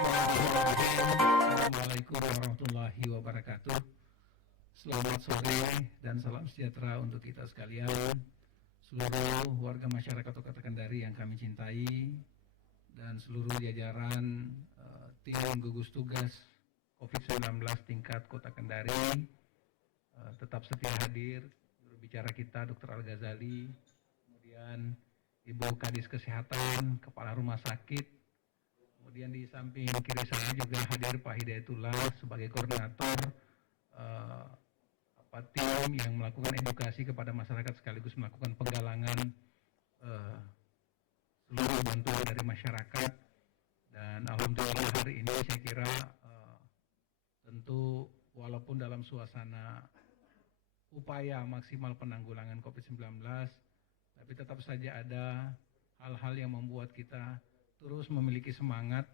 Bismillahirrahmanirrahim. Assalamualaikum warahmatullahi wabarakatuh. Selamat sore dan salam sejahtera untuk kita sekalian, seluruh warga masyarakat Kota Kendari yang kami cintai, dan seluruh jajaran tim gugus tugas COVID-19 tingkat Kota Kendari. Tetap setia hadir, berbicara kita Dr. Al-Ghazali, kemudian Ibu Kadis Kesehatan, Kepala Rumah Sakit. Kemudian di samping kiri saya juga hadir Pak Hidayatullah sebagai koordinator tim yang melakukan edukasi kepada masyarakat sekaligus melakukan penggalangan seluruh bantuan dari masyarakat. Dan alhamdulillah hari ini saya kira tentu walaupun dalam suasana upaya maksimal penanggulangan COVID-19, tapi tetap saja ada hal-hal yang membuat kita terus memiliki semangat,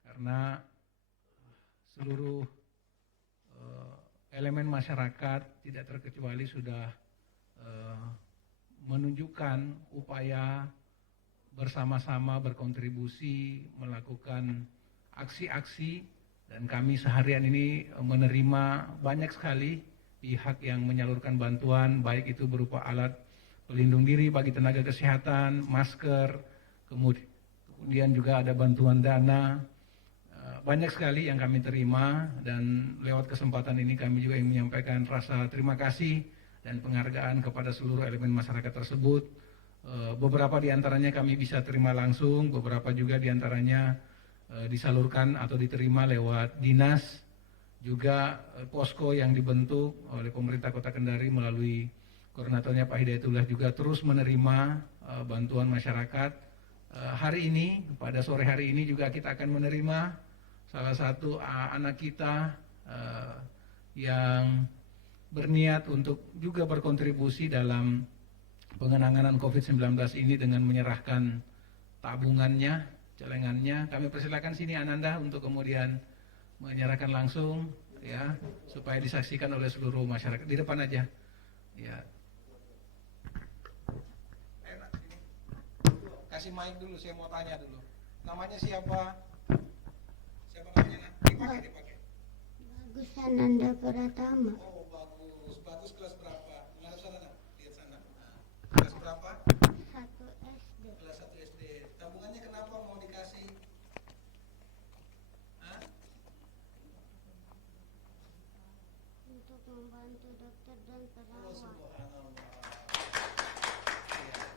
karena seluruh elemen masyarakat tidak terkecuali sudah menunjukkan upaya bersama-sama berkontribusi melakukan aksi-aksi, dan kami seharian ini menerima banyak sekali pihak yang menyalurkan bantuan, baik itu berupa alat pelindung diri bagi tenaga kesehatan, masker, kemudian juga ada bantuan dana. Banyak sekali yang kami terima, dan lewat kesempatan ini kami juga ingin menyampaikan rasa terima kasih dan penghargaan kepada seluruh elemen masyarakat tersebut. Beberapa di antaranya kami bisa terima langsung, beberapa juga di antaranya disalurkan atau diterima lewat dinas, juga posko yang dibentuk oleh pemerintah Kota Kendari melalui koordinatornya Pak Hidayatullah juga terus menerima bantuan masyarakat. Hari ini, pada sore hari ini juga kita akan menerima salah satu anak kita yang berniat untuk juga berkontribusi dalam pengenanganan COVID-19 ini dengan menyerahkan tabungannya, celengannya. Kami persilakan sini Ananda untuk kemudian menyerahkan langsung, ya, supaya disaksikan oleh seluruh masyarakat. Di depan aja, ya. Kasih mic dulu, saya mau tanya dulu. Namanya siapa? Siapa namanya? Dipakai. Bagus Ananda Pratama. Oh, bagus. Bagus kelas berapa? Ngadep sana, nak. Lihat sana. Kelas berapa? 1 SD. Kelas 1 SD. Tabungannya kenapa mau dikasih? Hah? Untuk membantu dokter dan Oh, perawat. subhanallah.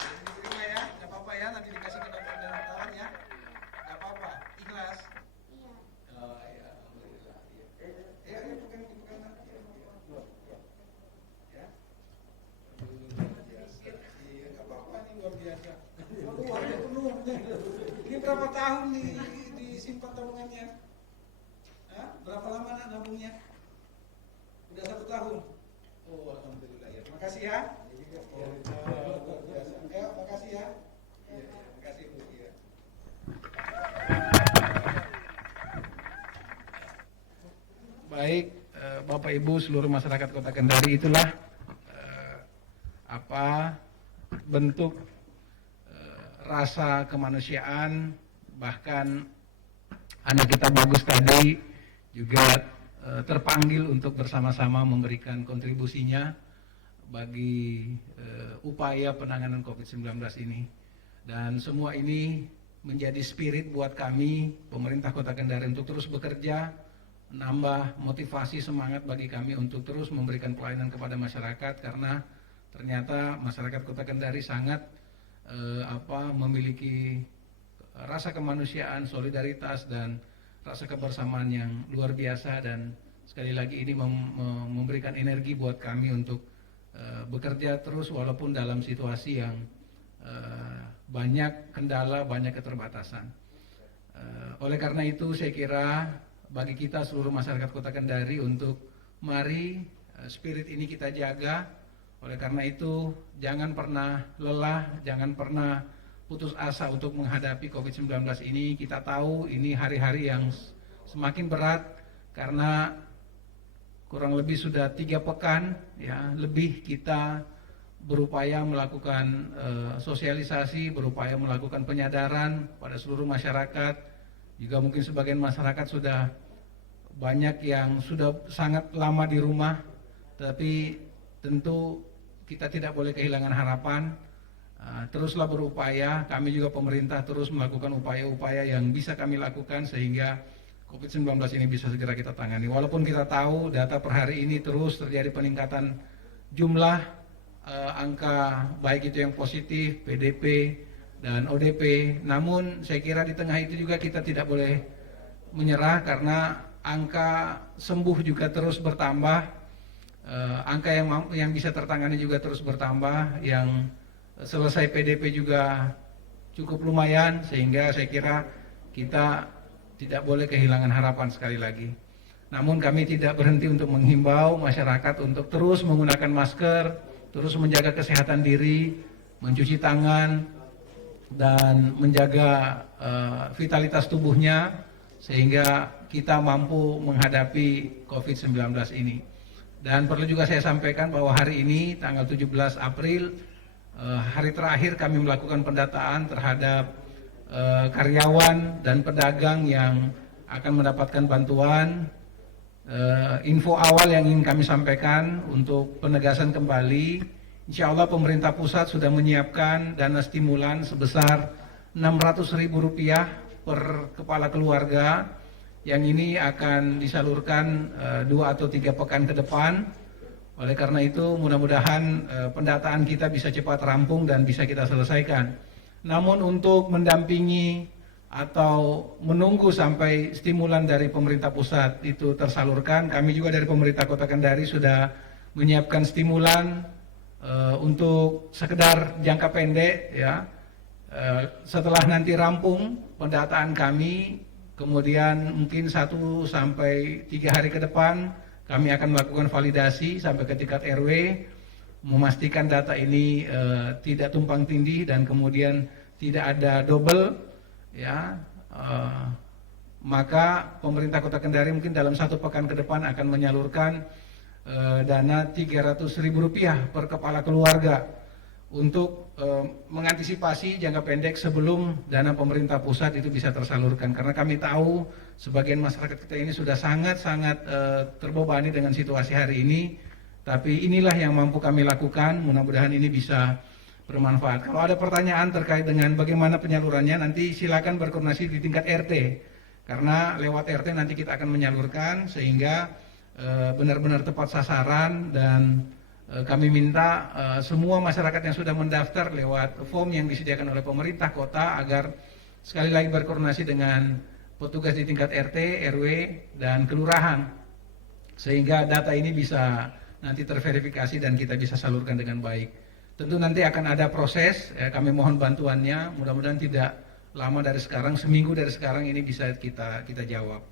Jadi diterima ya, nggak apa-apa ya, nanti dikasih ke dokter dan perawat ya. Nggak apa-apa, ikhlas. Iya. Oh ya, alhamdulillah. Ya, pegang nak. Ya. Luar biasa. Iya, nggak apa-apa nih, luar biasa. Waduh, warga penuh. Ini berapa tahun nih disimpan tabungannya? Hah? Berapa lama nak nabungnya? Udah 1 tahun. Oh, alhamdulillah ya. Terima kasih ya. Ya, luar biasa. Ya, makasih ya. Iya, makasih Bu. Ya. Baik, Bapak Ibu seluruh masyarakat Kota Kendari, itulah bentuk rasa kemanusiaan. Bahkan anak kita Bagus tadi juga terpanggil untuk bersama-sama memberikan kontribusinya bagi upaya penanganan COVID-19 ini. Dan semua ini menjadi spirit buat kami, pemerintah Kota Kendari, untuk terus bekerja, menambah motivasi semangat bagi kami untuk terus memberikan pelayanan kepada masyarakat, karena ternyata masyarakat Kota Kendari sangat memiliki rasa kemanusiaan, solidaritas, dan rasa kebersamaan yang luar biasa. Dan sekali lagi ini memberikan energi buat kami untuk bekerja terus walaupun dalam situasi yang banyak kendala, banyak keterbatasan. Oleh karena itu saya kira bagi kita seluruh masyarakat Kota Kendari untuk mari spirit ini kita jaga. Oleh karena itu jangan pernah lelah, jangan pernah putus asa untuk menghadapi COVID-19 ini. Kita tahu ini hari-hari yang semakin berat karena kurang lebih sudah 3 pekan ya lebih kita berupaya melakukan sosialisasi, berupaya melakukan penyadaran pada seluruh masyarakat, Juga mungkin sebagian masyarakat sudah banyak yang sudah sangat lama di rumah, tapi tentu kita tidak boleh kehilangan harapan. Teruslah berupaya, kami juga pemerintah terus melakukan upaya-upaya yang bisa kami lakukan sehingga COVID-19 ini bisa segera kita tangani. Walaupun kita tahu data per hari ini terus terjadi peningkatan jumlah angka baik itu yang positif, PDP dan ODP. Namun saya kira di tengah itu juga kita tidak boleh menyerah karena angka sembuh juga terus bertambah, angka yang bisa tertangani juga terus bertambah, yang selesai PDP juga cukup lumayan, sehingga saya kira kita tidak boleh kehilangan harapan sekali lagi. Namun kami tidak berhenti untuk menghimbau masyarakat untuk terus menggunakan masker, terus menjaga kesehatan diri, mencuci tangan, dan menjaga vitalitas tubuhnya sehingga kita mampu menghadapi COVID-19 ini. Dan perlu juga saya sampaikan bahwa hari ini tanggal 17 April, hari terakhir kami melakukan pendataan terhadap karyawan dan pedagang yang akan mendapatkan bantuan. Info awal yang ingin kami sampaikan untuk penegasan kembali, insya Allah pemerintah pusat sudah menyiapkan dana stimulan sebesar Rp600.000 per kepala keluarga, yang ini akan disalurkan 2 atau 3 pekan ke depan. Oleh karena itu mudah-mudahan pendataan kita bisa cepat rampung dan bisa kita selesaikan. Namun untuk mendampingi atau menunggu sampai stimulan dari pemerintah pusat itu tersalurkan, kami juga dari pemerintah Kota Kendari sudah menyiapkan stimulan untuk sekedar jangka pendek, ya. Setelah nanti rampung pendataan kami, kemudian mungkin 1 sampai 3 hari ke depan kami akan melakukan validasi sampai ke tingkat RW, memastikan data ini tidak tumpang tindih dan kemudian tidak ada double, ya. Maka pemerintah Kota Kendari mungkin dalam 1 pekan ke depan akan menyalurkan dana Rp300.000 per kepala keluarga untuk mengantisipasi jangka pendek sebelum dana pemerintah pusat itu bisa tersalurkan. Karena kami tahu sebagian masyarakat kita ini sudah sangat-sangat terbebani dengan situasi hari ini, tapi inilah yang mampu kami lakukan, mudah-mudahan ini bisa bermanfaat. Kalau ada pertanyaan terkait dengan bagaimana penyalurannya, nanti silakan berkoordinasi di tingkat RT, karena lewat RT nanti kita akan menyalurkan sehingga benar-benar tepat sasaran. Dan kami minta semua masyarakat yang sudah mendaftar lewat form yang disediakan oleh pemerintah kota agar sekali lagi berkoordinasi dengan petugas di tingkat RT, RW, dan kelurahan sehingga data ini bisa nanti terverifikasi dan kita bisa salurkan dengan baik. Tentu nanti akan ada proses, kami mohon bantuannya, mudah-mudahan tidak lama dari sekarang, seminggu dari sekarang ini bisa kita jawab.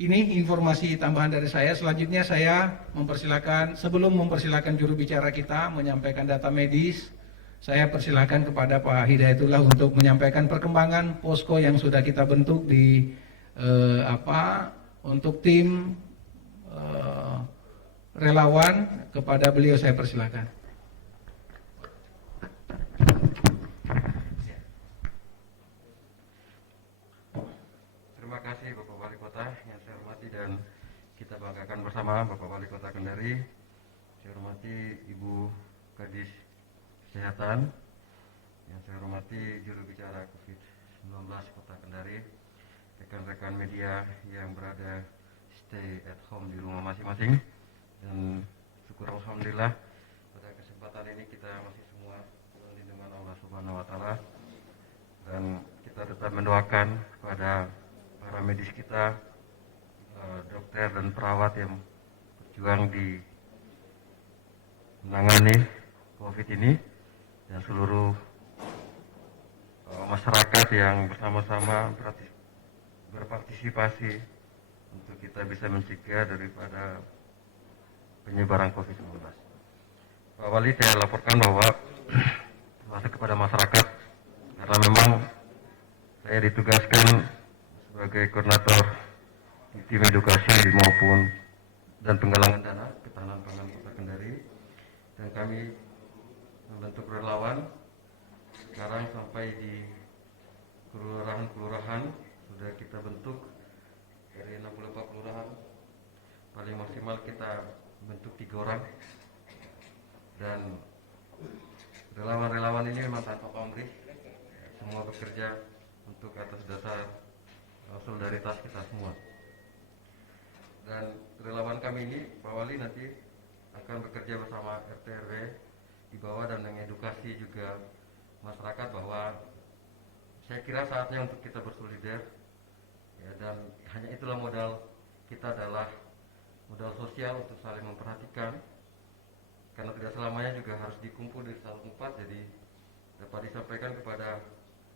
Ini informasi tambahan dari saya. Selanjutnya saya mempersilakan, sebelum mempersilakan juru bicara kita menyampaikan data medis, saya persilakan kepada Pak Hidayatullah untuk menyampaikan perkembangan posko yang sudah kita bentuk di untuk tim relawan. Kepada beliau saya persilakan. Terima kasih Bapak Wali Kota yang saya hormati dan kita banggakan bersama Bapak Wali Kota Kendari. Saya hormati Ibu Kadis Kesehatan, yang saya hormati juru bicara COVID-19 Kota Kendari, rekan-rekan media yang berada stay at home di rumah masing-masing, dan syukur alhamdulillah pada kesempatan ini kita masih semua dalam lindungan Allah Subhanahu wa taala, dan kita tetap mendoakan kepada para medis kita, dokter dan perawat yang berjuang di menangani COVID ini, dan seluruh masyarakat yang bersama-sama berpartisipasi untuk kita bisa mencegah daripada penyebaran COVID-19. Pak Wali, saya laporkan bahwa masuk kepada masyarakat karena memang saya ditugaskan sebagai koordinator tim edukasi maupun dan penggalangan dana ketahanan pangan Kota Kendari, dan kami membentuk relawan sekarang sampai di kelurahan-kelurahan sudah kita bentuk dari 64 kelurahan, paling maksimal kita bentuk 3 orang, dan relawan-relawan ini memang tanpa pamrih, semua bekerja untuk atas dasar solidaritas kita semua. Dan relawan kami ini, Pak Wali, nanti akan bekerja bersama RT RW di bawah dan mengedukasi juga masyarakat bahwa saya kira saatnya untuk kita bersolider, ya, dan hanya itulah modal kita adalah modal sosial untuk saling memperhatikan, karena tidak selamanya juga harus dikumpul di satu tempat. Jadi dapat disampaikan kepada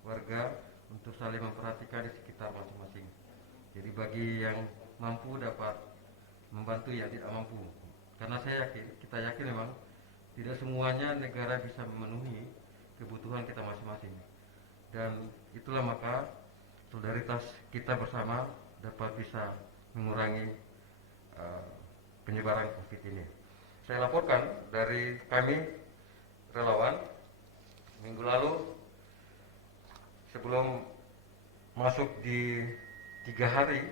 warga untuk saling memperhatikan di sekitar masing-masing. Jadi bagi yang mampu dapat membantu yang tidak mampu, karena kita yakin memang tidak semuanya negara bisa memenuhi kebutuhan kita masing-masing, dan itulah maka solidaritas kita bersama dapat bisa mengurangi penyebaran COVID ini. Saya laporkan dari kami relawan, minggu lalu sebelum masuk di 3 hari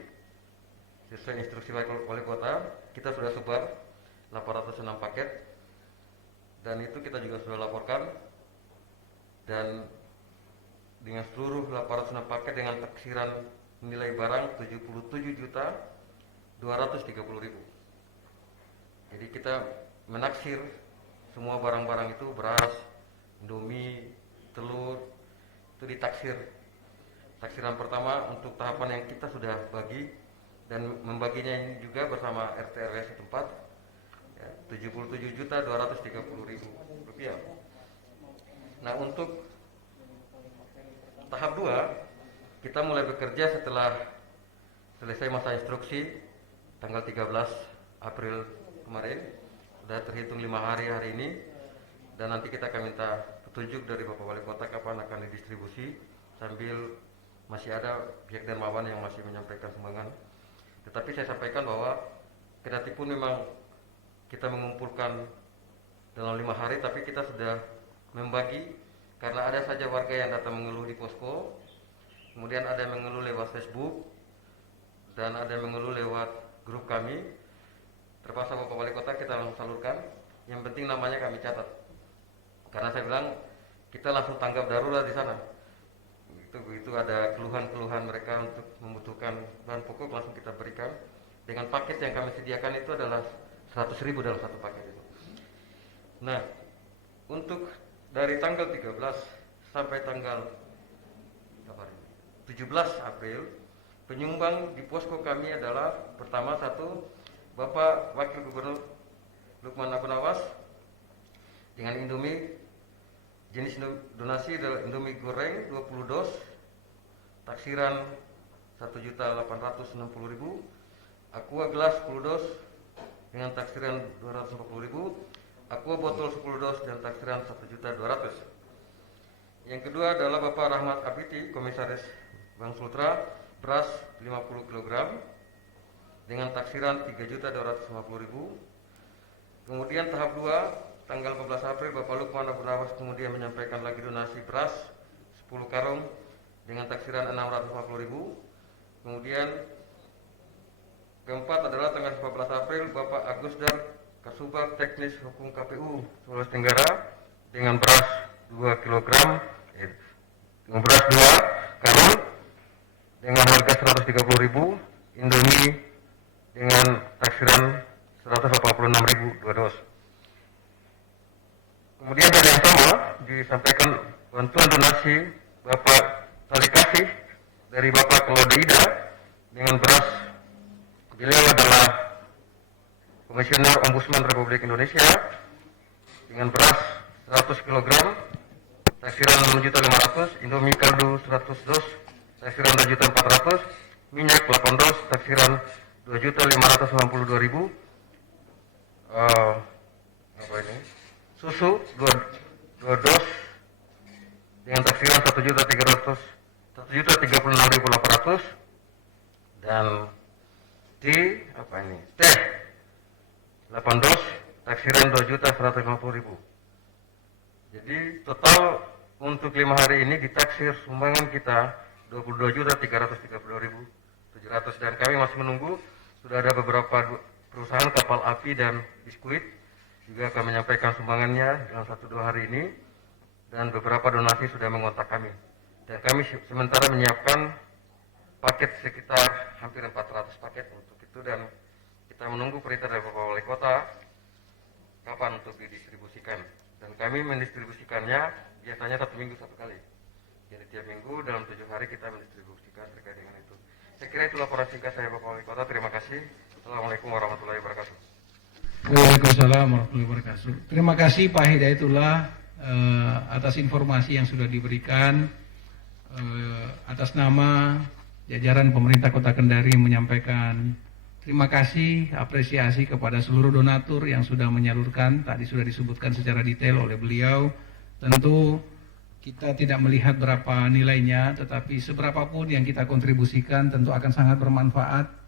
sesuai instruksi wali kota, kita sudah sebar 806 paket, dan itu kita juga sudah laporkan, dan dengan seluruh 806 paket dengan taksiran nilai barang 77.230.000. Jadi kita menaksir semua barang-barang itu, beras, Indomie, telur, itu ditaksir. Taksiran pertama untuk tahapan yang kita sudah bagi dan membaginya ini juga bersama RT RW setempat, ya, Rp77.230.000. Nah, untuk tahap 2 kita mulai bekerja setelah selesai masa instruksi tanggal 13 April kemarin, sudah terhitung 5 hari ini, dan nanti kita akan minta petunjuk dari Bapak Wali Kota kapan akan didistribusi, sambil masih ada pihak dermawan yang masih menyampaikan sumbangan. Tetapi saya sampaikan bahwa kedatipun memang kita mengumpulkan dalam 5 hari, tapi kita sudah membagi, karena ada saja warga yang datang mengeluh di posko, kemudian ada yang mengeluh lewat Facebook, dan ada yang mengeluh lewat grup kami. Terpaksa Bapak Wali Kota kita langsung salurkan, yang penting namanya kami catat, karena saya bilang kita langsung tanggap darurat di sana. Begitu ada keluhan-keluhan mereka untuk membutuhkan bahan pokok, langsung kita berikan. Dengan paket yang kami sediakan itu adalah 100.000 dalam satu paket itu. Nah, untuk dari tanggal 13 sampai tanggal 17 April, penyumbang di posko kami adalah pertama, 1, Bapak Wakil Gubernur Lukman Abu Nawas dengan Indomie. Jenis donasi adalah Indomie goreng 20 dos, taksiran 1.860.000, Aqua gelas 10 dos dengan taksiran 240.000, Aqua botol 10 dos dan taksiran 1.200.000. Yang kedua adalah Bapak Rahmat Abiti, Komisaris Bank Sultra, beras 50 kg dengan taksiran 3.250.000. Kemudian tahap 2 tanggal 14 April Bapak Lukman Abu Nawas kemudian menyampaikan lagi donasi beras 10 karung dengan taksiran 650.000. Kemudian keempat adalah tanggal 14 April Bapak Agus Dar, Kasubag Teknis Hukum KPU Sulawesi Tenggara dengan beras 2 kg, dengan beras 2 karung dengan harga 130.000, Indomie dengan taksiran 186.000 2 dos. Kemudian dari yang sama disampaikan bantuan donasi Bapak Tali Kasih dari Bapak Claude Ida dengan beras. Beliau adalah Komisioner Ombudsman Republik Indonesia dengan beras 100 kg, taksiran 6.500.000, Indomie kaldu 100 dos, taksiran 2.400.000, minyak 8 dos, taksiran 2.592.000. Apa ini? Susu 2 dos dengan taksiran 1.036.800, dan teh 8 dos taksiran 2.150.000. Jadi total untuk 5 hari ini ditaksir sumbangan kita 22.332.700 dan kami masih menunggu. Sudah ada beberapa perusahaan kapal api dan biskuit juga akan menyampaikan sumbangannya dalam 1-2 hari ini, dan beberapa donasi sudah mengontak kami, dan kami sementara menyiapkan paket sekitar hampir 400 paket untuk itu, dan kita menunggu perintah dari Bapak Wali Kota kapan untuk didistribusikan, dan kami mendistribusikannya biasanya 1 minggu 1 kali. Jadi tiap minggu dalam 7 hari kita mendistribusikan terkait dengan itu. Saya kira itu laporan singkat saya Bapak Wali Kota. Terima kasih. Assalamualaikum warahmatullahi wabarakatuh. Waalaikumsalam warahmatullahi wabarakatuh. Terima kasih Pak Hidayatullah atas informasi yang sudah diberikan. Atas nama jajaran pemerintah Kota Kendari menyampaikan terima kasih, apresiasi kepada seluruh donatur yang sudah menyalurkan. Tadi sudah disebutkan secara detail oleh beliau. Tentu kita tidak melihat berapa nilainya, tetapi seberapapun yang kita kontribusikan tentu akan sangat bermanfaat.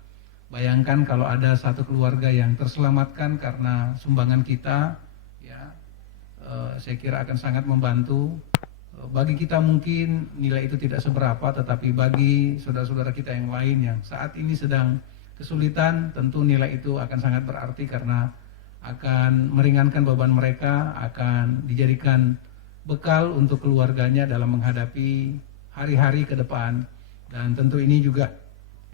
Bayangkan kalau ada satu keluarga yang terselamatkan karena sumbangan kita, ya, saya kira akan sangat membantu. Bagi kita mungkin nilai itu tidak seberapa, tetapi bagi saudara-saudara kita yang lain yang saat ini sedang kesulitan, tentu nilai itu akan sangat berarti karena akan meringankan beban mereka, akan dijadikan bekal untuk keluarganya dalam menghadapi hari-hari ke depan. Dan tentu ini juga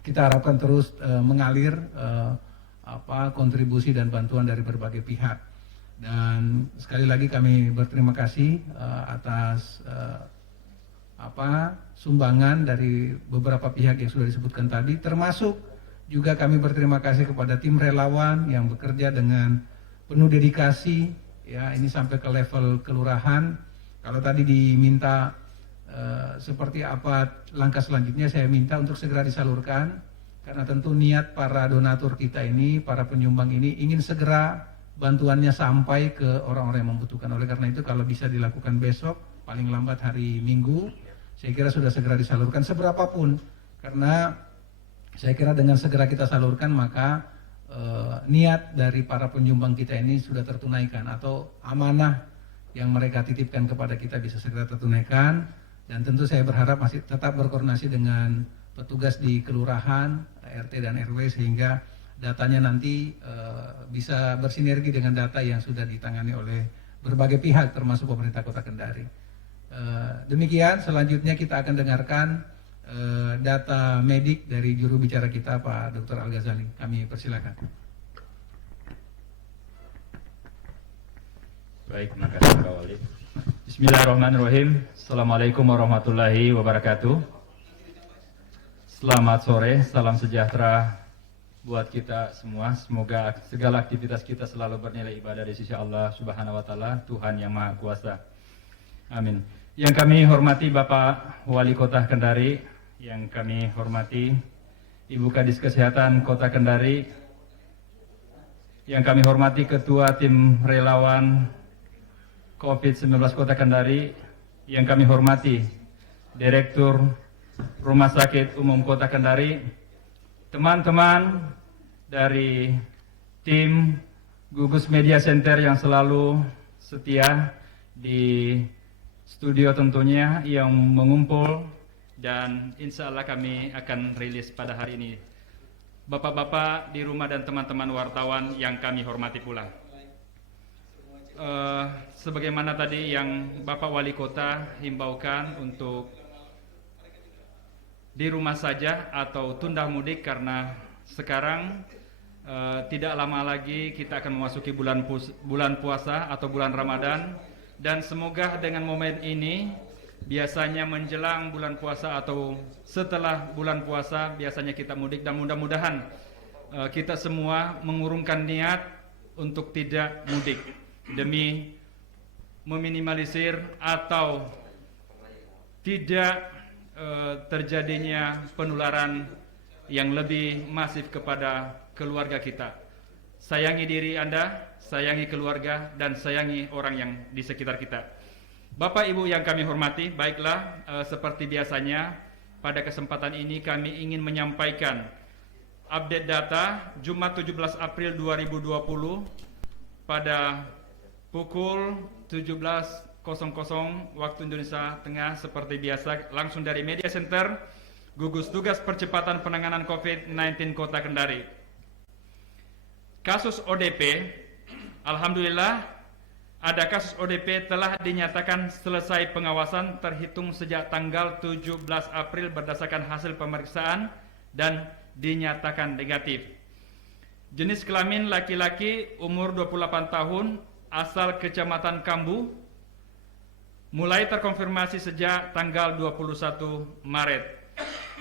kita harapkan terus mengalir kontribusi dan bantuan dari berbagai pihak. Dan sekali lagi kami berterima kasih atas sumbangan dari beberapa pihak yang sudah disebutkan tadi, termasuk juga kami berterima kasih kepada tim relawan yang bekerja dengan penuh dedikasi, ya, ini sampai ke level kelurahan. Kalau tadi diminta seperti apa langkah selanjutnya, saya minta untuk segera disalurkan, karena tentu niat para donatur kita ini, para penyumbang ini ingin segera bantuannya sampai ke orang-orang yang membutuhkan. Oleh karena itu kalau bisa dilakukan besok, paling lambat hari Minggu, saya kira sudah segera disalurkan seberapapun, karena saya kira dengan segera kita salurkan maka niat dari para penyumbang kita ini sudah tertunaikan, atau amanah yang mereka titipkan kepada kita bisa segera tertunaikan. Dan tentu saya berharap masih tetap berkoordinasi dengan petugas di kelurahan, RT dan RW, sehingga datanya nanti bisa bersinergi dengan data yang sudah ditangani oleh berbagai pihak termasuk pemerintah Kota Kendari. Demikian, selanjutnya kita akan dengarkan data medik dari juru bicara kita Pak Dr. Al-Ghazali. Kami persilakan. Baik, terima kasih Pak Wali. Bismillahirrahmanirrahim. Assalamualaikum warahmatullahi wabarakatuh. Selamat sore, salam sejahtera buat kita semua. Semoga segala aktivitas kita selalu bernilai ibadah di sisi Allah Subhanahu wa Ta'ala, Tuhan yang Maha Kuasa. Amin. Yang kami hormati Bapak Wali Kota Kendari, yang kami hormati Ibu Kadis Kesehatan Kota Kendari, yang kami hormati Ketua Tim Relawan COVID-19 Kota Kendari, yang kami hormati Direktur Rumah Sakit Umum Kota Kendari, teman-teman dari tim Gugus Media Center yang selalu setia di studio tentunya, yang mengumpul, dan insya Allah kami akan rilis pada hari ini. Bapak-bapak di rumah dan teman-teman wartawan yang kami hormati pula. Sebagaimana tadi yang Bapak Wali Kota himbaukan untuk di rumah saja atau tunda mudik, karena sekarang tidak lama lagi kita akan memasuki bulan puasa atau bulan Ramadan, dan semoga dengan momen ini, biasanya menjelang bulan puasa atau setelah bulan puasa biasanya kita mudik, dan mudah-mudahan kita semua mengurungkan niat untuk tidak mudik demi meminimalisir atau tidak terjadinya penularan yang lebih masif kepada keluarga kita. Sayangi diri Anda, sayangi keluarga, dan sayangi orang yang di sekitar kita. Bapak Ibu yang kami hormati, baiklah, seperti biasanya pada kesempatan ini kami ingin menyampaikan update data Jumat 17 April 2020 pada pukul 17.00 waktu Indonesia Tengah, seperti biasa langsung dari Media Center Gugus Tugas Percepatan Penanganan COVID-19 Kota Kendari. Kasus ODP, alhamdulillah ada kasus ODP telah dinyatakan selesai pengawasan terhitung sejak tanggal 17 April berdasarkan hasil pemeriksaan dan dinyatakan negatif. Jenis kelamin laki-laki umur 28 tahun asal Kecamatan Kambu, mulai terkonfirmasi sejak tanggal 21 Maret.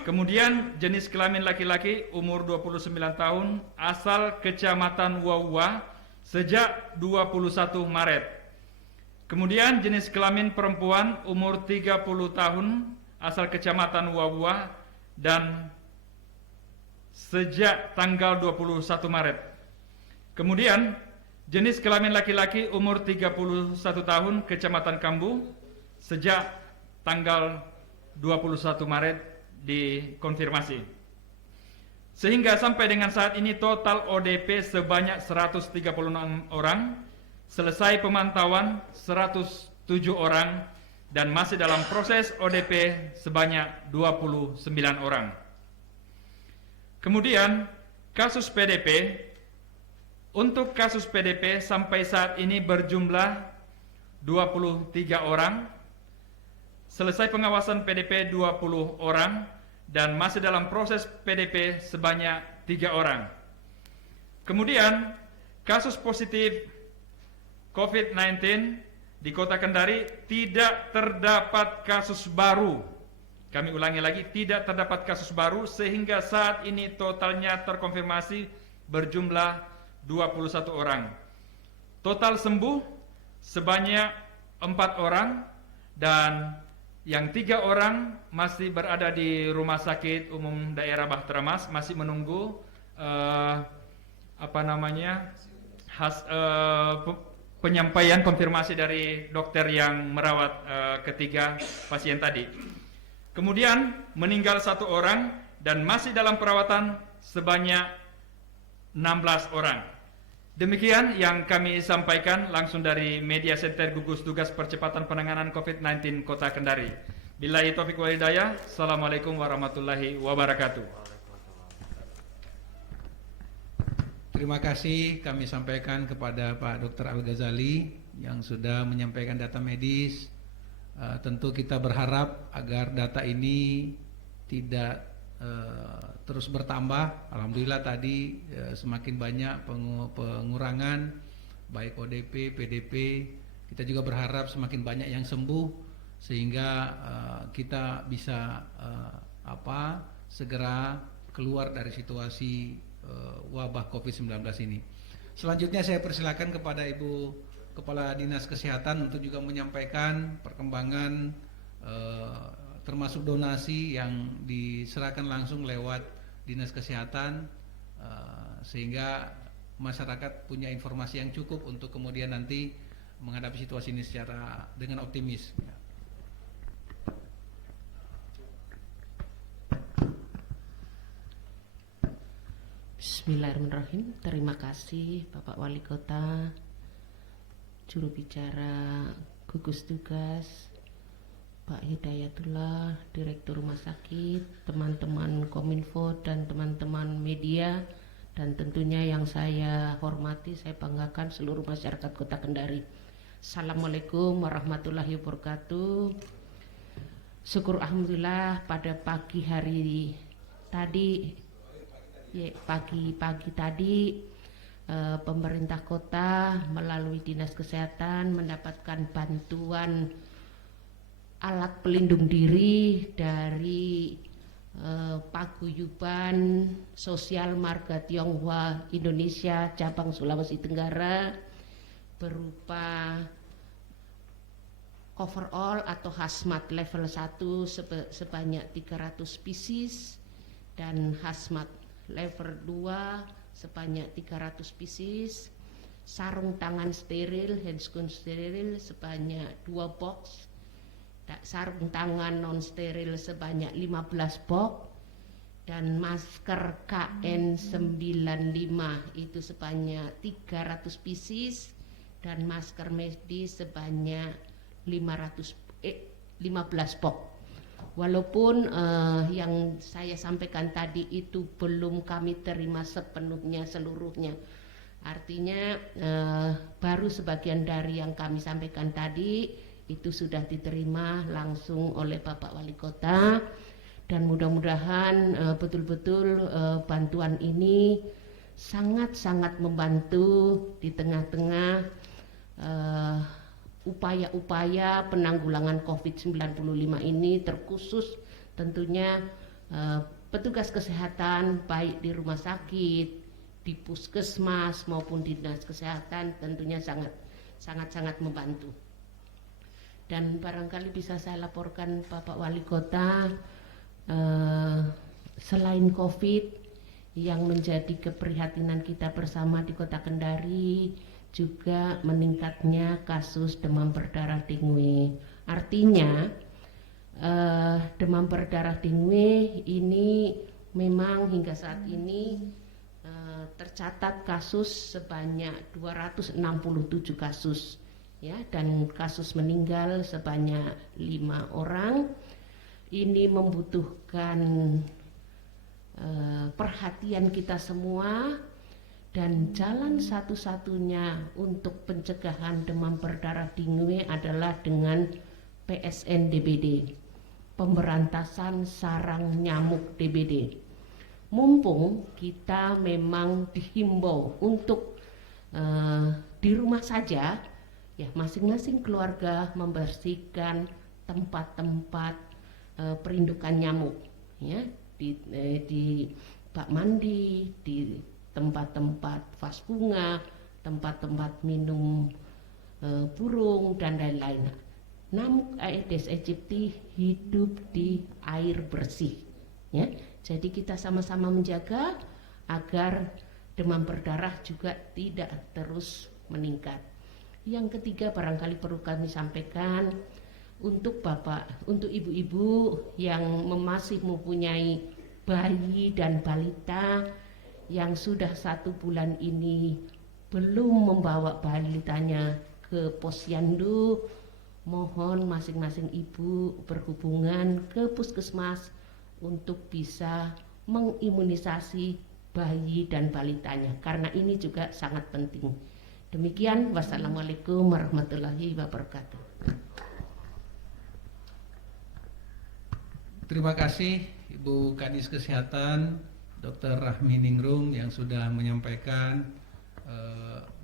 Kemudian jenis kelamin laki-laki umur 29 tahun asal Kecamatan Wawa sejak 21 Maret. Kemudian jenis kelamin perempuan umur 30 tahun asal Kecamatan Wawa dan sejak tanggal 21 Maret. Kemudian jenis kelamin laki-laki umur 31 tahun Kecamatan Kambu sejak tanggal 21 Maret dikonfirmasi. Sehingga sampai dengan saat ini total ODP sebanyak 136 orang, selesai pemantauan 107 orang, dan masih dalam proses ODP sebanyak 29 orang. Kemudian kasus PDP, untuk kasus PDP sampai saat ini berjumlah 23 orang, selesai pengawasan PDP 20 orang, dan masih dalam proses PDP sebanyak 3 orang. Kemudian kasus positif COVID-19 di Kota Kendari tidak terdapat kasus baru. Kami ulangi lagi, tidak terdapat kasus baru sehingga saat ini totalnya terkonfirmasi berjumlah 21 orang. Total sembuh sebanyak 4 orang dan yang 3 orang masih berada di Rumah Sakit Umum Daerah Bahtera Mas, masih menunggu penyampaian konfirmasi dari dokter yang merawat ketiga pasien tadi. Kemudian meninggal 1 orang dan masih dalam perawatan sebanyak 16 orang. Demikian yang kami sampaikan langsung dari Media Center Gugus Tugas Percepatan Penanganan COVID-19 Kota Kendari. Billahi taufiq wal hidayah. Assalamualaikum warahmatullahi wabarakatuh. Terima kasih kami sampaikan kepada Pak Dr. Al-Ghazali yang sudah menyampaikan data medis. Tentu kita berharap agar data ini tidak terus bertambah. Alhamdulillah tadi semakin banyak pengurangan baik ODP, PDP. Kita juga berharap semakin banyak yang sembuh sehingga kita bisa segera keluar dari situasi wabah COVID-19 ini. Selanjutnya saya persilakan kepada Ibu Kepala Dinas Kesehatan untuk juga menyampaikan perkembangan termasuk donasi yang diserahkan langsung lewat Dinas Kesehatan sehingga masyarakat punya informasi yang cukup untuk kemudian nanti menghadapi situasi ini dengan optimis. Bismillahirrahmanirrahim. Terima kasih Bapak Wali Kota, juru bicara gugus tugas, Pak Hidayatullah, Direktur Rumah Sakit, teman-teman Kominfo dan teman-teman media, dan tentunya yang saya hormati, saya banggakan seluruh masyarakat Kota Kendari. Assalamualaikum warahmatullahi wabarakatuh. Syukur alhamdulillah pada pagi hari tadi, pagi tadi pemerintah kota melalui Dinas Kesehatan mendapatkan bantuan alat pelindung diri dari Paguyuban Sosial Marga Tionghoa Indonesia cabang Sulawesi Tenggara berupa overall atau hazmat level 1 sebanyak 300 pieces dan hazmat level 2 sebanyak 300 pieces, sarung tangan steril, handscoon steril sebanyak 2 box, sarung tangan non steril sebanyak 15 box, dan masker KN95 itu sebanyak 300 pieces, dan masker medis sebanyak 15 box. Walaupun yang saya sampaikan tadi itu belum kami terima sepenuhnya seluruhnya. Artinya baru sebagian dari yang kami sampaikan tadi itu sudah diterima langsung oleh Bapak Wali Kota, dan mudah-mudahan betul-betul bantuan ini sangat-sangat membantu di tengah-tengah upaya-upaya penanggulangan COVID-19 ini, terkhusus tentunya petugas kesehatan baik di rumah sakit, di puskesmas maupun di dinas kesehatan tentunya sangat membantu. Dan barangkali bisa saya laporkan Bapak Wali Kota, selain COVID yang menjadi keprihatinan kita bersama di Kota Kendari, juga meningkatnya kasus demam berdarah dengue. Artinya demam berdarah dengue ini memang hingga saat ini tercatat kasus sebanyak 267 kasus, ya, dan kasus meninggal sebanyak 5 orang. Ini membutuhkan perhatian kita semua, dan jalan satu-satunya untuk pencegahan demam berdarah dengue adalah dengan PSN DBD, pemberantasan sarang nyamuk DBD. Mumpung kita memang dihimbau untuk di rumah saja, ya, masing-masing keluarga membersihkan tempat-tempat perindukan nyamuk, ya, di bak mandi, di tempat-tempat vas bunga, tempat-tempat minum burung dan lain-lain. Nyamuk Aedes aegypti hidup di air bersih, ya. Jadi kita sama-sama menjaga agar demam berdarah juga tidak terus meningkat. Yang ketiga, barangkali perlu kami sampaikan untuk bapak, untuk ibu-ibu yang masih mempunyai bayi dan balita yang sudah 1 bulan ini belum membawa balitanya ke posyandu, mohon masing-masing ibu berhubungan ke puskesmas untuk bisa mengimunisasi bayi dan balitanya, karena ini juga sangat penting. Demikian, wassalamualaikum warahmatullahi wabarakatuh. Terima kasih Ibu Kadis Kesehatan Dr. Rahmi Ningrum yang sudah menyampaikan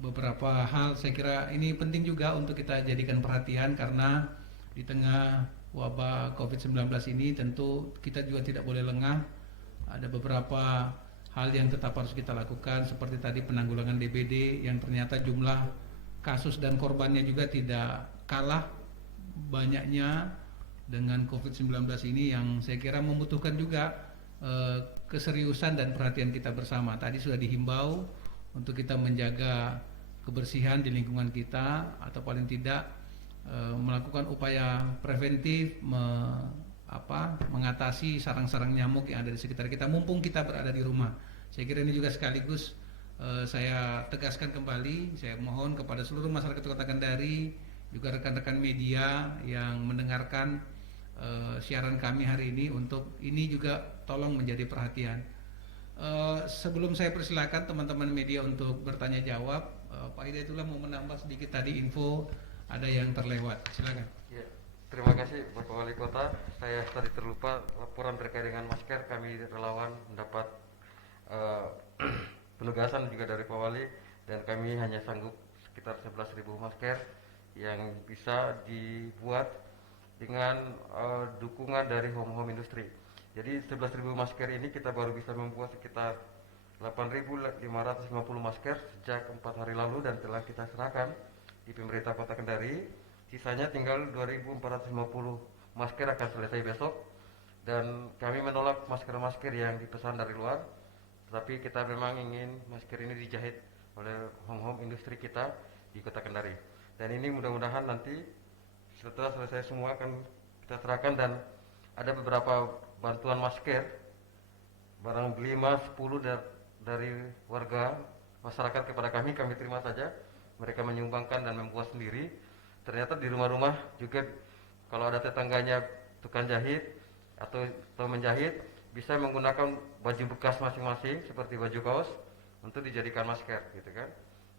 beberapa hal. Saya kira ini penting juga untuk kita jadikan perhatian, karena di tengah wabah COVID-19 ini tentu kita juga tidak boleh lengah. Ada beberapa hal yang tetap harus kita lakukan, seperti tadi penanggulangan DBD yang ternyata jumlah kasus dan korbannya juga tidak kalah banyaknya dengan COVID-19 ini, yang saya kira membutuhkan juga keseriusan dan perhatian kita bersama. Tadi sudah dihimbau untuk kita menjaga kebersihan di lingkungan kita, atau paling tidak melakukan upaya preventif mengatasi sarang-sarang nyamuk yang ada di sekitar kita mumpung kita berada di rumah. Saya kira ini juga sekaligus saya tegaskan kembali, saya mohon kepada seluruh masyarakat Kota Kendari, juga rekan-rekan media yang mendengarkan siaran kami hari ini, untuk ini juga tolong menjadi perhatian. Sebelum saya persilakan teman-teman media untuk bertanya jawab, Pak Hidayatullah mau menambah sedikit tadi info ada yang terlewat. Silakan. Ya, terima kasih Bapak Wali Kota. Saya tadi terlupa laporan terkait dengan masker. Kami relawan mendapat penugasan juga dari Pak Wali, dan kami hanya sanggup sekitar 11.000 masker yang bisa dibuat dengan dukungan dari Home Industry. Jadi 11.000 masker ini kita baru bisa membuat sekitar 8.550 masker sejak 4 hari lalu, dan telah kita serahkan di pemerintah Kota Kendari. Sisanya tinggal 2.450 masker akan selesai besok, dan kami menolak masker-masker yang dipesan dari luar, tetapi kita memang ingin masker ini dijahit oleh Home Industry kita di Kota Kendari. Dan ini mudah-mudahan nanti setelah selesai semua akan kita serahkan, dan ada beberapa bantuan masker barang beli 5-10 dari warga masyarakat kepada kami terima saja. Mereka menyumbangkan dan membuat sendiri. Ternyata di rumah-rumah juga kalau ada tetangganya tukang jahit, atau menjahit bisa menggunakan baju bekas masing-masing seperti baju kaos untuk dijadikan masker gitu kan.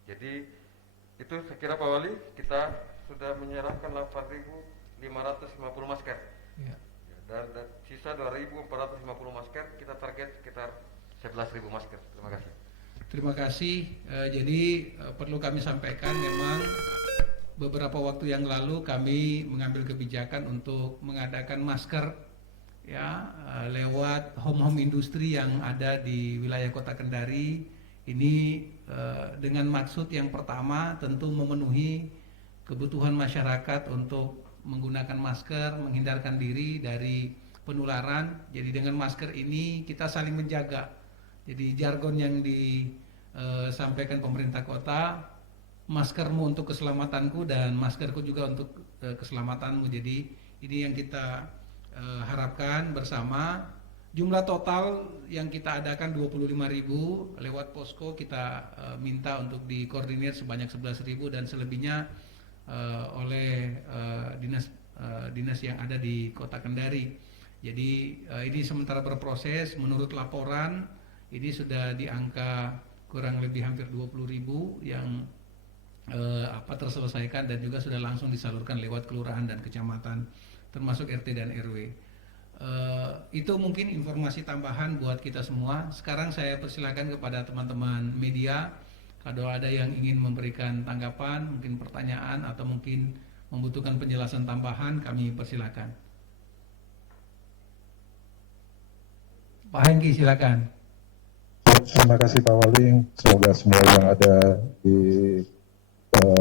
Jadi itu saya kira Pak Wali, kita sudah menyerahkan 8.550 masker. Ya. Dan sisa 2.450 masker, kita target sekitar 11.000 masker. Terima kasih. Terima kasih. Jadi perlu kami sampaikan, memang beberapa waktu yang lalu kami mengambil kebijakan untuk mengadakan masker ya lewat home industri yang ada di wilayah Kota Kendari. Ini dengan maksud yang pertama tentu memenuhi kebutuhan masyarakat untuk menggunakan masker, menghindarkan diri dari penularan. Jadi dengan masker ini kita saling menjaga. Jadi jargon yang disampaikan pemerintah kota, maskermu untuk keselamatanku dan maskerku juga untuk keselamatanmu. Jadi ini yang kita harapkan bersama. Jumlah total yang kita adakan 25.000, lewat posko kita minta untuk dikoordinir sebanyak 11.000 dan selebihnya oleh dinas yang ada di Kota Kendari. Jadi ini sementara berproses. Menurut laporan ini sudah di angka kurang lebih hampir 20.000 yang terselesaikan dan juga sudah langsung disalurkan lewat kelurahan dan kecamatan termasuk RT dan RW. Itu mungkin informasi tambahan buat kita semua. Sekarang saya persilakan kepada teman-teman media, kalau ada yang ingin memberikan tanggapan, mungkin pertanyaan atau mungkin membutuhkan penjelasan tambahan, kami persilakan. Pak Hengki, silakan. Terima kasih Pak Wali. Semoga semua yang ada di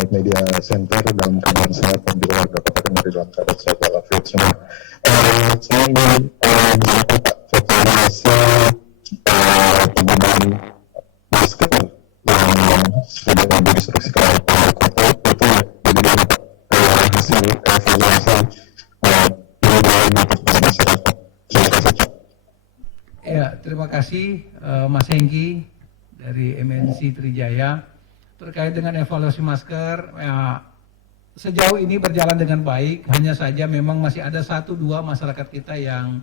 media center dalam keadaan sehat dan juga warga Kota Kendari dalam keadaan sehat walafiat semua. Saya ingin menyampaikan Pak evaluasi penggunaan masker yang sudah diinstruksikan oleh Pak Kota itu bagaimana Pak hasil evaluasi penggunaan untuk masyarakat. Terima kasih Pak. Ya, terima kasih Mas Hengki dari MNC Trijaya. Terkait dengan evaluasi masker, ya, sejauh ini berjalan dengan baik. Hanya saja memang masih ada 1-2 masyarakat kita yang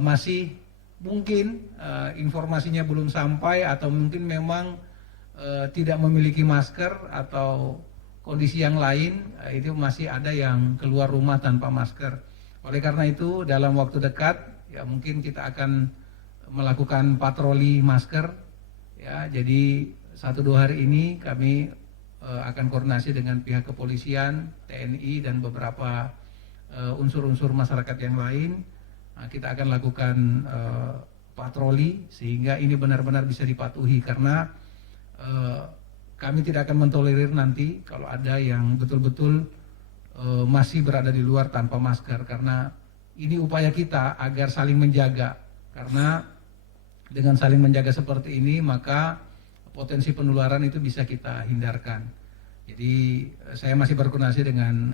masih mungkin informasinya belum sampai atau mungkin memang tidak memiliki masker atau kondisi yang lain, itu masih ada yang keluar rumah tanpa masker. Oleh karena itu dalam waktu dekat ya mungkin kita akan melakukan patroli masker ya. Jadi 1-2 hari ini kami akan koordinasi dengan pihak kepolisian, TNI dan beberapa unsur-unsur masyarakat yang lain. Nah, kita akan lakukan patroli sehingga ini benar-benar bisa dipatuhi, karena kami tidak akan mentolerir nanti kalau ada yang betul-betul masih berada di luar tanpa masker, karena ini upaya kita agar saling menjaga, karena dengan saling menjaga seperti ini maka potensi penularan itu bisa kita hindarkan. Jadi saya masih berkoordinasi dengan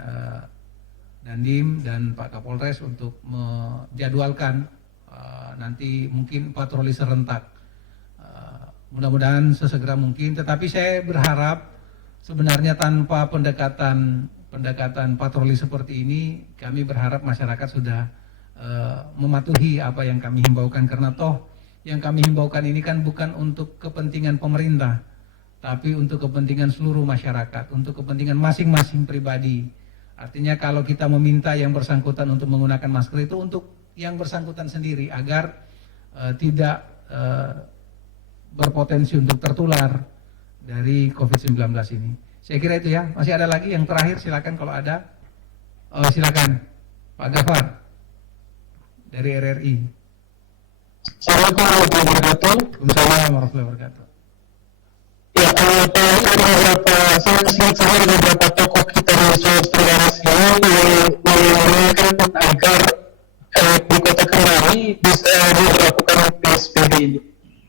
Dandim dan Pak Kapolres untuk menjadwalkan nanti mungkin patroli serentak. Mudah-mudahan sesegera mungkin. Tetapi saya berharap sebenarnya tanpa pendekatan patroli seperti ini, kami berharap masyarakat sudah mematuhi apa yang kami himbaukan, karena toh yang kami himbaukan ini kan bukan untuk kepentingan pemerintah, tapi untuk kepentingan seluruh masyarakat, untuk kepentingan masing-masing pribadi. Artinya kalau kita meminta yang bersangkutan untuk menggunakan masker itu untuk yang bersangkutan sendiri, agar tidak berpotensi untuk tertular dari COVID-19 ini. Saya kira itu ya. Masih ada lagi yang terakhir, silakan kalau ada. Silakan Pak Gafar dari RRI. Assalamualaikum warahmatullahi wabarakatuh. Waalaikumsalam warahmatullahi wabarakatuh. Ya, saya lihat ada beberapa tokoh kita di Sulawesi Tenggara sini yang menginginkan agar di Kota Kendari bisa dilakukan PSBB ini.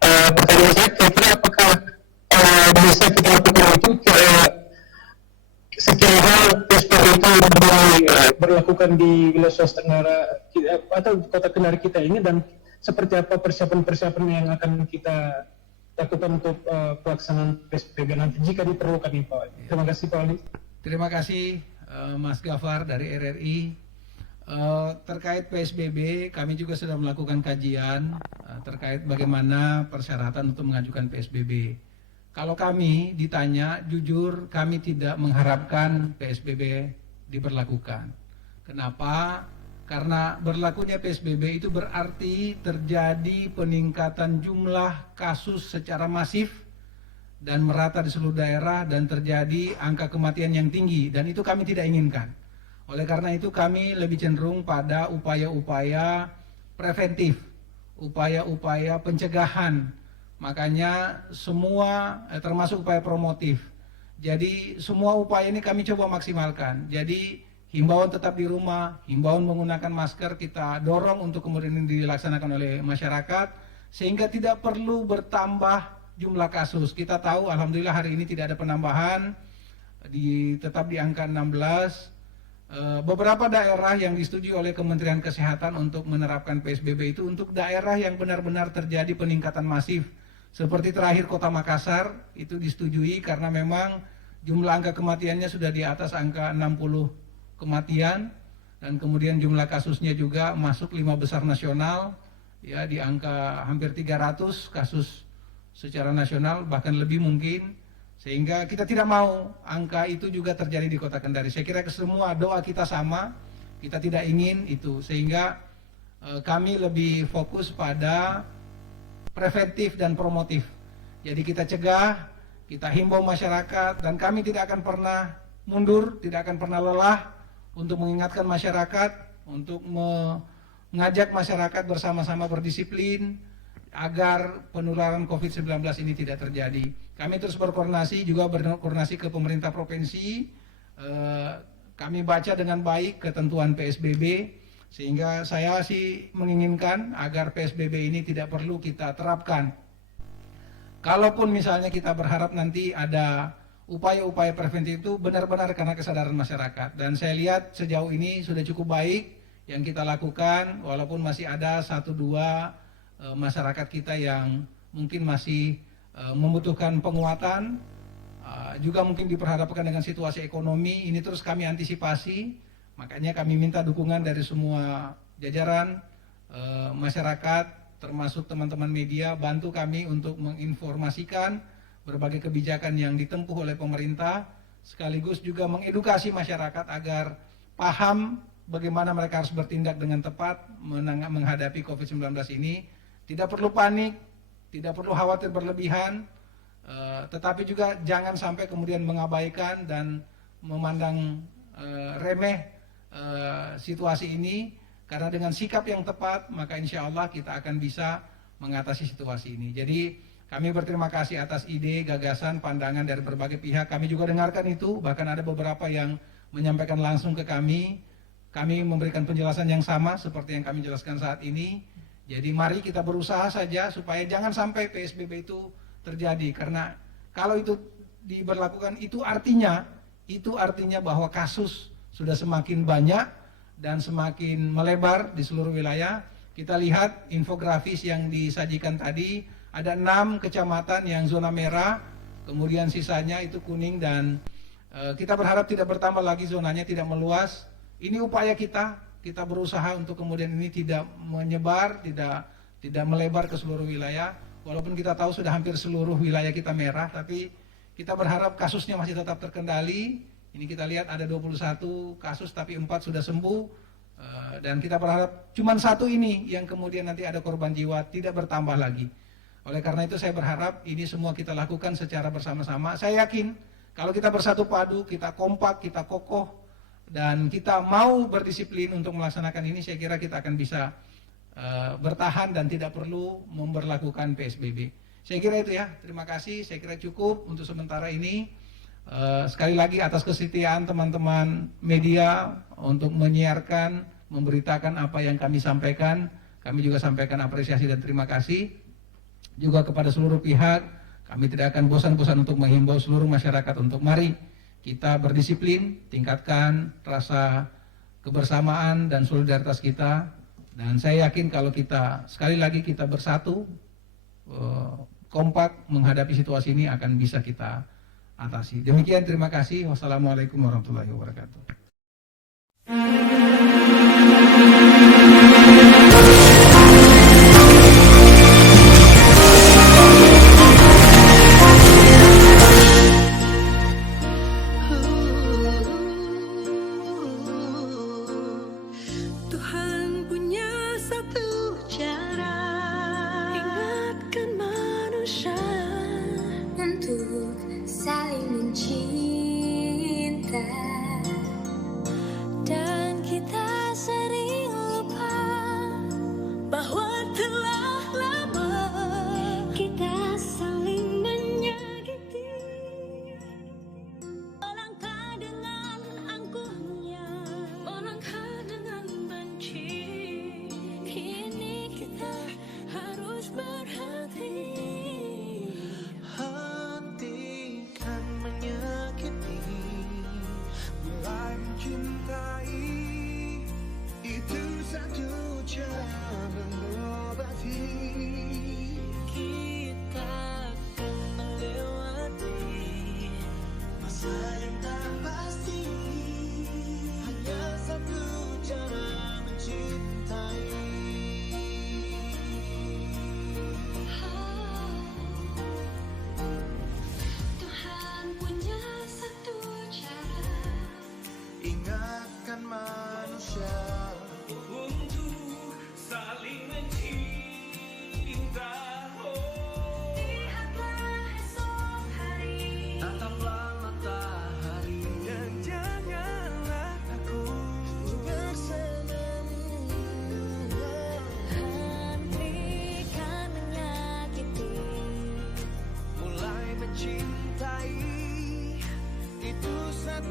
Pertanyaan saya, kira-kira apakah bisa kita lakukan itu sekiranya PSBB itu berlakukan di wilayah Sulawesi Tenggara atau Kota Kendari kita ini, dan seperti apa persiapan-persiapan yang akan kita lakukan untuk pelaksanaan PSBB nanti jika diperlukan nih Pak. Terima kasih Pak Wali. Terima kasih Mas Gafar dari RRI. Terkait PSBB, kami juga sudah melakukan kajian terkait bagaimana persyaratan untuk mengajukan PSBB. Kalau kami ditanya, jujur kami tidak mengharapkan PSBB diberlakukan. Kenapa? Karena berlakunya PSBB itu berarti terjadi peningkatan jumlah kasus secara masif dan merata di seluruh daerah dan terjadi angka kematian yang tinggi, dan itu kami tidak inginkan. Oleh karena itu kami lebih cenderung pada upaya-upaya preventif, upaya-upaya pencegahan. Makanya semua termasuk upaya promotif. Jadi semua upaya ini kami coba maksimalkan. Jadi himbauan tetap di rumah, himbauan menggunakan masker kita dorong untuk kemudian ini dilaksanakan oleh masyarakat sehingga tidak perlu bertambah jumlah kasus. Kita tahu alhamdulillah hari ini tidak ada penambahan, tetap di angka 16. Beberapa daerah yang disetujui oleh Kementerian Kesehatan untuk menerapkan PSBB itu untuk daerah yang benar-benar terjadi peningkatan masif. Seperti terakhir Kota Makassar itu disetujui karena memang jumlah angka kematiannya sudah di atas angka 60 kematian dan kemudian jumlah kasusnya juga masuk 5 besar nasional ya di angka hampir 300 kasus secara nasional bahkan lebih mungkin. Sehingga kita tidak mau angka itu juga terjadi di Kota Kendari. Saya kira semua doa kita sama, kita tidak ingin itu. Sehingga kami lebih fokus pada preventif dan promotif. Jadi kita cegah, kita himbau masyarakat, dan kami tidak akan pernah mundur, tidak akan pernah lelah untuk mengingatkan masyarakat, untuk mengajak masyarakat bersama-sama berdisiplin, agar penularan COVID-19 ini tidak terjadi. Kami terus berkoordinasi, juga berkoordinasi ke pemerintah provinsi. Kami baca dengan baik ketentuan PSBB, sehingga saya sih menginginkan agar PSBB ini tidak perlu kita terapkan. Kalaupun misalnya kita berharap nanti ada upaya-upaya preventif itu benar-benar karena kesadaran masyarakat. Dan saya lihat sejauh ini sudah cukup baik yang kita lakukan, walaupun masih ada 1-2 masyarakat kita yang mungkin masih membutuhkan penguatan, juga mungkin diperhadapkan dengan situasi ekonomi. Ini terus kami antisipasi, makanya kami minta dukungan dari semua jajaran masyarakat, termasuk teman-teman media, bantu kami untuk menginformasikan berbagai kebijakan yang ditempuh oleh pemerintah, sekaligus juga mengedukasi masyarakat agar paham bagaimana mereka harus bertindak dengan tepat menghadapi COVID-19 ini. Tidak perlu panik, tidak perlu khawatir berlebihan, tetapi juga jangan sampai kemudian mengabaikan dan memandang remeh situasi ini, karena dengan sikap yang tepat maka insya Allah kita akan bisa mengatasi situasi ini. Jadi kami berterima kasih atas ide, gagasan, pandangan dari berbagai pihak. Kami juga dengarkan itu, bahkan ada beberapa yang menyampaikan langsung ke kami. Kami memberikan penjelasan yang sama seperti yang kami jelaskan saat ini. Jadi mari kita berusaha saja supaya jangan sampai PSBB itu terjadi, karena kalau itu diberlakukan itu artinya bahwa kasus sudah semakin banyak dan semakin melebar di seluruh wilayah. Kita lihat infografis yang disajikan tadi, ada 6 kecamatan yang zona merah, kemudian sisanya itu kuning, dan kita berharap tidak bertambah lagi zonanya, tidak meluas. Ini upaya kita berusaha untuk kemudian ini tidak menyebar, tidak melebar ke seluruh wilayah. Walaupun kita tahu sudah hampir seluruh wilayah kita merah, tapi kita berharap kasusnya masih tetap terkendali. Ini kita lihat ada 21 kasus tapi 4 sudah sembuh, dan kita berharap cuma 1 ini yang kemudian nanti ada korban jiwa, tidak bertambah lagi. Oleh karena itu saya berharap ini semua kita lakukan secara bersama-sama. Saya yakin kalau kita bersatu padu, kita kompak, kita kokoh, dan kita mau berdisiplin untuk melaksanakan ini, saya kira kita akan bisa bertahan dan tidak perlu memberlakukan PSBB. Saya kira itu ya, terima kasih, saya kira cukup untuk sementara ini. Sekali lagi atas kesetiaan teman-teman media untuk menyiarkan, memberitakan apa yang kami sampaikan. Kami juga sampaikan apresiasi dan terima kasih. Juga kepada seluruh pihak, kami tidak akan bosan-bosan untuk menghimbau seluruh masyarakat untuk mari kita berdisiplin, tingkatkan rasa kebersamaan dan solidaritas kita. Dan saya yakin kalau kita, sekali lagi kita bersatu, kompak menghadapi situasi ini akan bisa kita atasi. Demikian, terima kasih. Wassalamualaikum warahmatullahi wabarakatuh.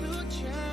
to change.